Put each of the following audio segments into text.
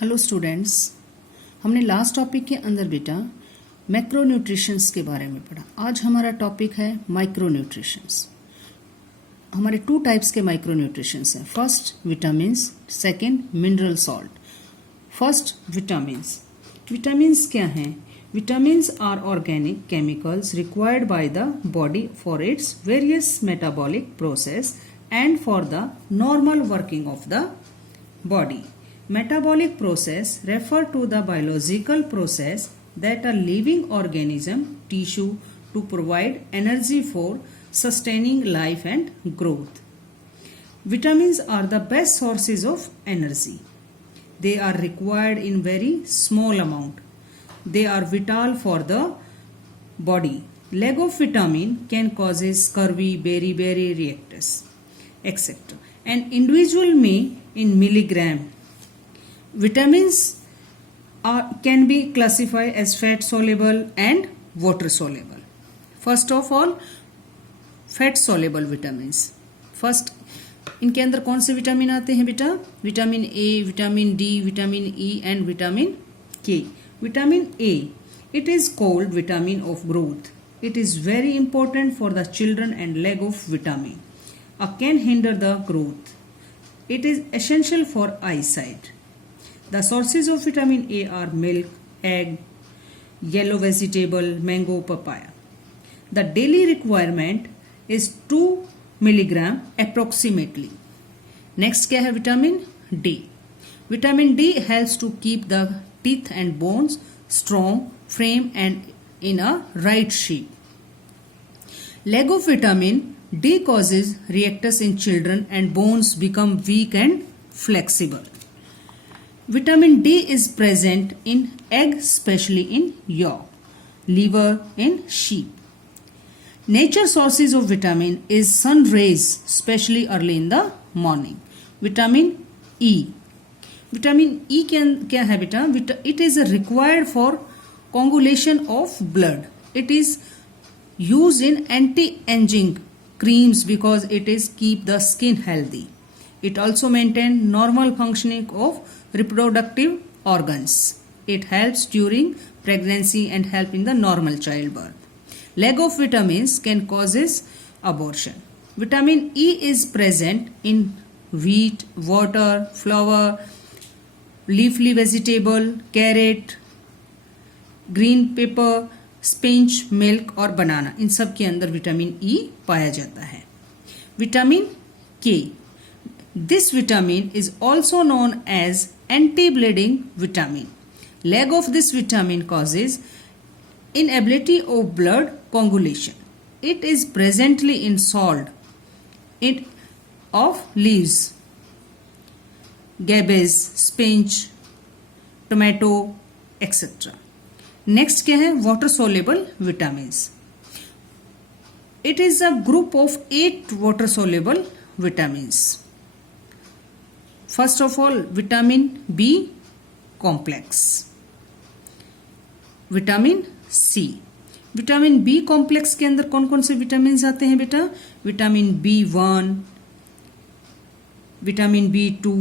Hello students, हमने last topic के अंदर बेटा मैक्रोन्यूट्रिशंस के बारे में पढ़ा। आज हमारा टॉपिक है माइक्रोन्यूट्रिशंस। हमारे टू टाइप्स के माइक्रोन्यूट्रिशंस हैं। First vitamins, second mineral salt. First vitamins. Vitamins क्या हैं? Vitamins are organic chemicals required by the body for its various metabolic process and for the normal working of the body. Metabolic process refer to the biological process that a living organism tissue to provide energy for sustaining life and growth. Vitamins are the best sources of energy. They are required in very small amount. They are vital for the body. Lack of vitamin can causes scurvy, beriberi reactors, etc. An individual may in milligram. Vitamins can be classified as fat soluble and water soluble. First of all, fat soluble vitamins. First, इनके अंदर कौन से विटामिन आते हैं बेटा? Vitamin A, vitamin D, vitamin E and vitamin K. Vitamin A, it is called vitamin of growth. It is very important for the children and lack of vitamin can hinder the growth. It is essential for eyesight. The sources of vitamin A are milk, egg, yellow vegetable, mango, papaya. The daily requirement is 2 milligram approximately. Next क्या है? Vitamin D. Vitamin D helps to keep the teeth and bones strong, frame and in a right shape. Lack of vitamin D causes reactors in children and bones become weak and flexible. Vitamin D is present in egg, especially in yolk, liver in sheep. Nature sources of vitamin is sun rays, especially early in the morning. Vitamin E. Vitamin E क्या है बेटा? It is required for coagulation of blood. It is used in anti-aging creams because it is keep the skin healthy. It also maintain normal functioning of reproductive organs. It helps during pregnancy and help in the normal childbirth. Lack of vitamins can causes abortion. Vitamin E is present in wheat, water, flour, leafy vegetable, carrot, green pepper, spinach, milk और बनाना, इन सब के अंदर vitamin E पाया जाता है। Vitamin K, this vitamin is also known as anti bleeding vitamin. Lack of this vitamin causes inability of blood coagulation. It is presently in salt of leaves, cabbage, spinach, tomato, etc. Next क्या है? Water soluble vitamins. It is a group of 8 water soluble vitamins. First of all vitamin B complex, vitamin C. Vitamin B complex के अंदर कौन कौन से विटामिन आते हैं बेटा? Vitamin B1, vitamin B2,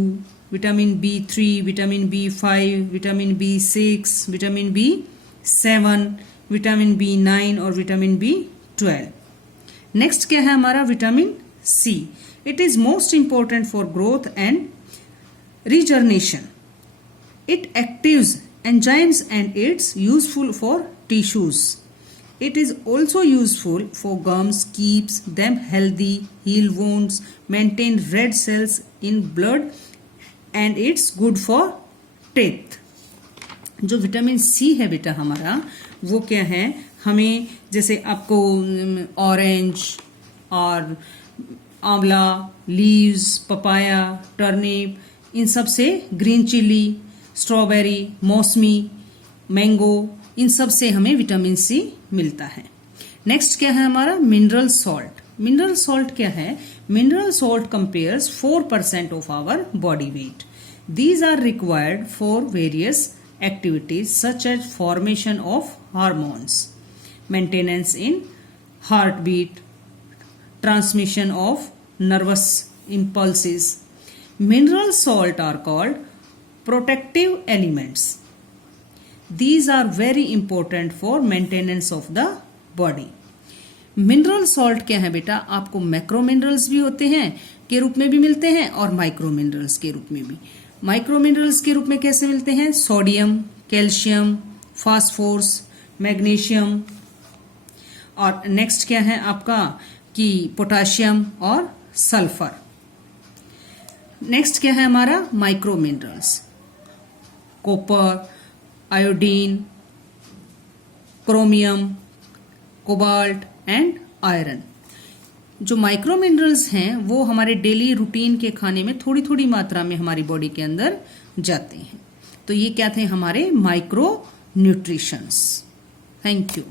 vitamin B3, vitamin B5, vitamin B6, vitamin B7, vitamin B9 और विटामिन B12. नेक्स्ट क्या है हमारा? Vitamin C. It is most important for growth and रिजर्नेशन. It actives enzymes and it's useful for tissues. It is also useful for gums, keeps them healthy, heal wounds, maintain red cells in blood and it's good for teeth. जो vitamin C है बेटा हमारा, वो क्या है? हमें जैसे आपको ऑरेंज और आंवला, लीव्स, पपाया, टर्निप, इन सब से, ग्रीन चिली, स्ट्रॉबेरी, मौसमी, मैंगो, इन सब से हमें विटामिन सी मिलता है. नेक्स्ट क्या है हमारा? Mineral salt. मिनरल सॉल्ट क्या है? Mineral salt compares 4% of our body weight. These are required for various activities such as formation of hormones, maintenance in heartbeat, transmission of nervous impulses. Mineral salt are called protective elements. These are very important for maintenance of the body. Mineral salt क्या है बेटा? आपको macro minerals भी होते हैं के रूप में भी मिलते हैं और माइक्रो मिनरल्स के रूप में भी। माइक्रो मिनरल्स के रूप में कैसे मिलते हैं? सोडियम, कैल्शियम, फास्फोरस, मैग्नीशियम, और नेक्स्ट क्या है आपका कि पोटाशियम और सल्फर। नेक्स्ट क्या है हमारा? Micro minerals, copper, iodine, chromium, cobalt and iron. जो माइक्रो मिनरल्स हैं वो हमारे डेली रूटीन के खाने में थोड़ी थोड़ी मात्रा में हमारी बॉडी के अंदर जाते हैं। तो ये क्या थे? हमारे माइक्रो न्यूट्रिशंस। Thank you.